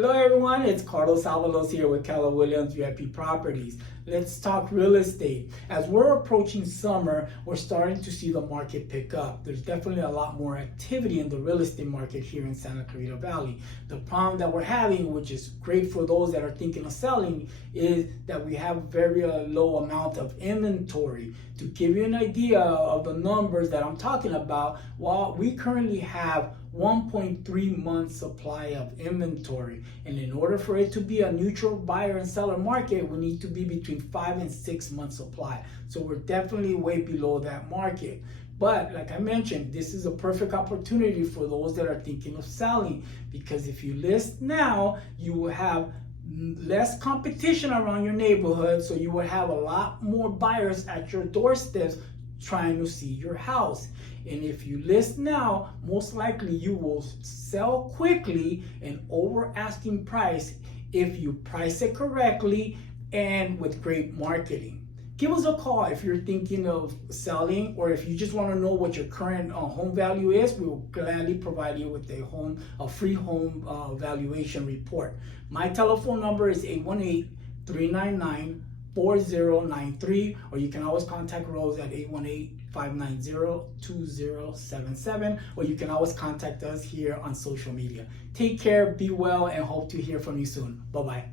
Hello everyone, it's Carlos Avalos here with Keller Williams VIP Properties. Let's talk real estate. As we're approaching summer, we're starting to see the market pick up. There's definitely a lot more activity in the real estate market here in Santa Clarita Valley. The problem that we're having, which is great for those that are thinking of selling, is that we have very low amount of inventory. To give you an idea of the numbers that I'm talking about, well, we currently have 1.3 months supply of inventory, and in order for it to be a neutral buyer and seller market, we need to be between 5 and 6 months supply. So we're definitely way below that market. But like I mentioned, this is a perfect opportunity for those that are thinking of selling, because if you list now, you will have less competition around your neighborhood, so you will have a lot more buyers at your doorsteps trying to see your house. And if you list now, most likely you will sell quickly and over asking price if you price it correctly and with great marketing. Give us a call if you're thinking of selling, or if you just want to know what your current home value is. We will gladly provide you with a free home valuation report. My telephone number is 818-399-4093, or you can always contact Rose at 818-590-2077, or you can always contact us here on social media. Take care, be well, and hope to hear from you soon. Bye-bye.